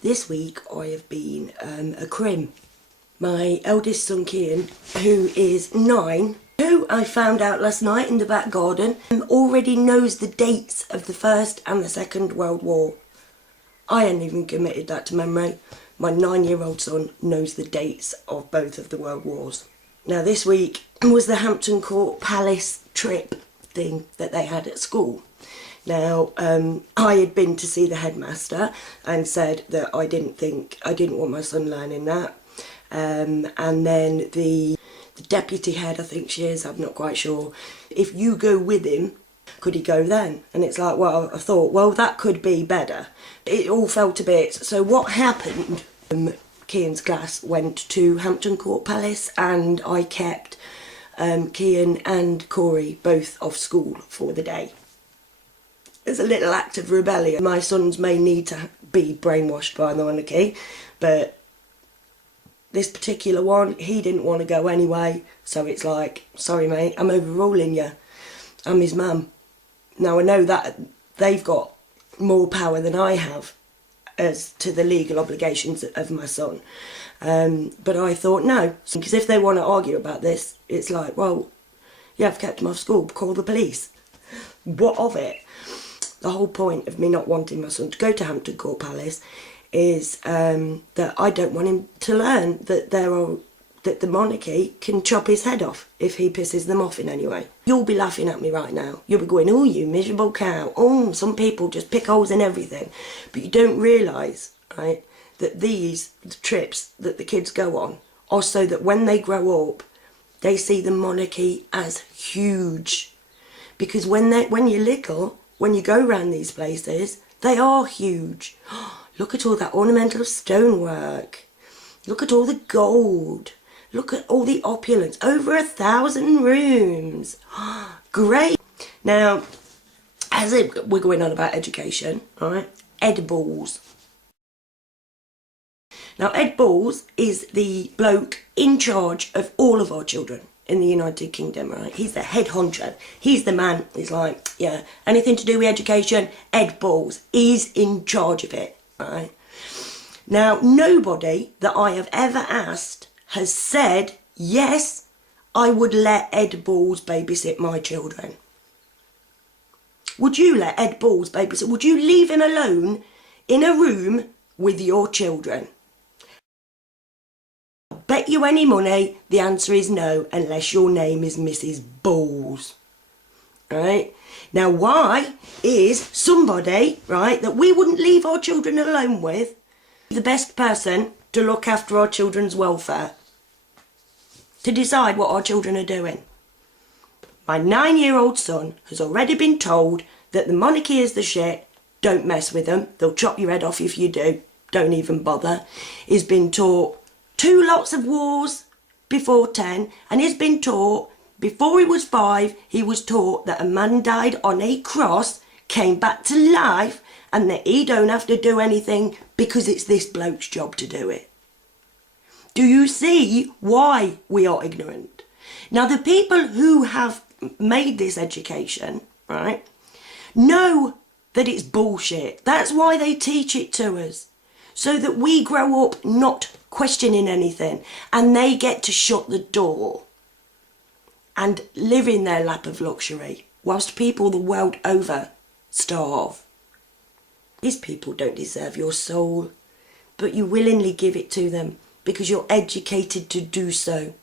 This week I have been a crim. My eldest son Kerry-Ann, who is 9, who I found out last night in the back garden, already knows the dates of the First and the Second World War. I hadn't even committed that to memory. My 9-year-old son knows the dates of both of the World Wars. Now this week was the Hampton Court Palace trip thing that they had at school. Now, I had been to see the headmaster and said that I didn't want my son learning that. And then the deputy head, I think she is, I'm not quite sure, if you go with him, could he go then? And it's like, well, I thought, well, that could be better. It all fell to bits. So what happened, Kerry-Ann's class went to Hampton Court Palace and I kept Kerry-Ann and Corey both off school for the day. It's a little act of rebellion. My sons may need to be brainwashed by the monarchy, but this particular one, he didn't want to go anyway, so it's like, sorry mate, I'm overruling you. I'm his mum. Now I know that they've got more power than I have as to the legal obligations of my son. But I thought no, because if they want to argue about this, it's like, well, yeah, I've kept him off school, call the police. What of it? The whole point of me not wanting my son to go to Hampton Court Palace is that I don't want him to learn that that the monarchy can chop his head off if he pisses them off in any way. You'll be laughing at me right now. You'll be going, oh, you miserable cow. Oh, some people just pick holes in everything. But you don't realise, right, that these trips that the kids go on are so that when they grow up, they see the monarchy as huge. Because when you're little, when you go around these places, they are huge. Look at all that ornamental stonework. Look at all the gold. Look at all the opulence. Over 1,000 rooms. Great. Now, as we're going on about education, all right, Ed Balls. Now, Ed Balls is the bloke in charge of all of our children in the United Kingdom, right? He's the head honcho. He's the man. He's like, yeah, anything to do with education, Ed Balls. He's in charge of it, right? Now, nobody that I have ever asked has said, yes, I would let Ed Balls babysit my children. Would you let Ed Balls babysit? Would you leave him alone in a room with your children? Bet you any money the answer is no, unless your name is Mrs. Balls. Right? Now, why is somebody, right, that we wouldn't leave our children alone with the best person to look after our children's welfare? To decide what our children are doing? My 9-year-old son has already been told that the monarchy is the shit, don't mess with them, they'll chop your head off if you do, don't even bother. He's been taught 2 lots of wars before 10, and he's been taught, before he was 5, he was taught that a man died on a cross, came back to life, and that he don't have to do anything because it's this bloke's job to do it. Do you see why we are ignorant? Now, the people who have made this education, right, know that it's bullshit. That's why they teach it to us. So that we grow up not questioning anything and they get to shut the door and live in their lap of luxury whilst people the world over starve. These people don't deserve your soul, but you willingly give it to them because you're educated to do so.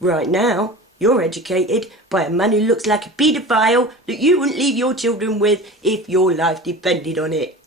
Right now, you're educated by a man who looks like a paedophile that you wouldn't leave your children with if your life depended on it.